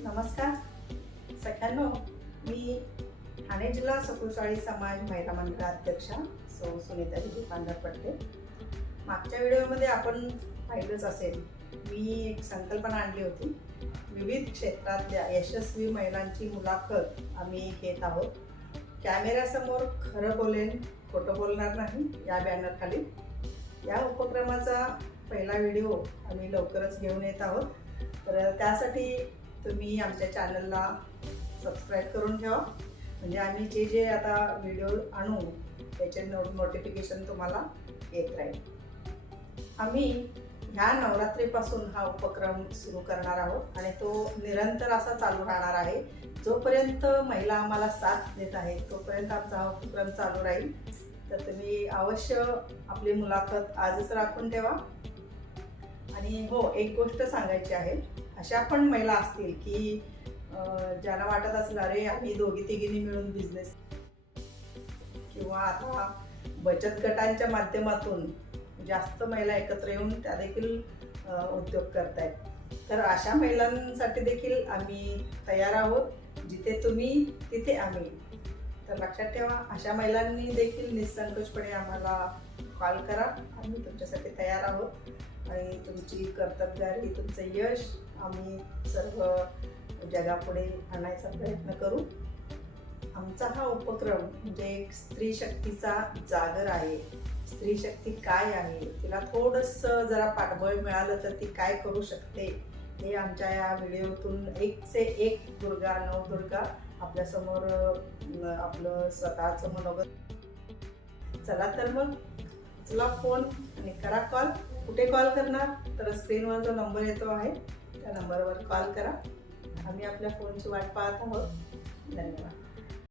नमस्कार सख्यांनो, मी ठाणे जिल्हा सकुशाळी समाज महिला मंडळ अध्यक्षा सौ सुनीता दुकानदार पडते. मागच्या व्हिडिओमध्ये आपण पाहिलंच असेल, मी एक संकल्पना आणली होती. विविध क्षेत्रातल्या यशस्वी महिलांची मुलाखत आम्ही घेत आहोत. कॅमेऱ्यासमोर खरं बोलेन, खोटं बोलणार नाही या बॅनरखाली. या उपक्रमाचा पहिला व्हिडिओ आम्ही लवकरच घेऊन येत आहोत. तर त्यासाठी तुम्ही आमच्या चॅनलला सबस्क्राईब करून ठेवा, म्हणजे आम्ही जे आता व्हिडिओ आणू त्याचे नोटिफिकेशन तुम्हाला येत राहील. आम्ही ह्या नवरात्रीपासून हा उपक्रम सुरू करणार आहोत आणि तो निरंतर असा चालू राहणार आहे. जोपर्यंत महिला आम्हाला साथ देत आहेत तोपर्यंत आमचा हा उपक्रम चालू राहील. तर तुम्ही अवश्य आपली मुलाखत आजच राखून ठेवा. आणि हो, एक गोष्ट सांगायची आहे, अशा पण महिला असतील की ज्यांना वाटत असेल अरे आम्ही दोघी तिघींनी मिळून बिझनेस किंवा आता बचत गटांच्या माध्यमातून जास्त महिला एकत्र येऊन त्या देखील उद्योग करतायत. तर अशा महिलांसाठी देखील आम्ही तयार आहोत. जिथे तुम्ही तिथे आम्ही. तर लक्षात ठेवा, अशा महिलांनी देखील निसंकोचपणे आम्हाला कॉल करा. आम्ही तुमच्यासाठी तयार आहोत आणि तुमची कर्तबगारी, तुमचं यश आम्ही सर्व जगापुढे आणायचा प्रयत्न करू. आमचा हा उपक्रम म्हणजे एक स्त्री शक्तीचा जागर आहे. स्त्री शक्ती काय आहे, तिला थोडंसं जरा पाठबळ मिळालं तर ती काय करू शकते हे आमच्या या व्हिडिओतून एक से एक दुर्गा नवदुर्गा आपल्यासमोर आपलं स्वतःचं मनोगत. चला तर मग चला फोन आणि करा कॉल. कुठे कॉल करणार तर स्क्रीनवर जो नंबर येतो आहे त्या नंबरवर कॉल करा. आम्ही आपल्या फोनची वाट पाहत आहोत. धन्यवाद.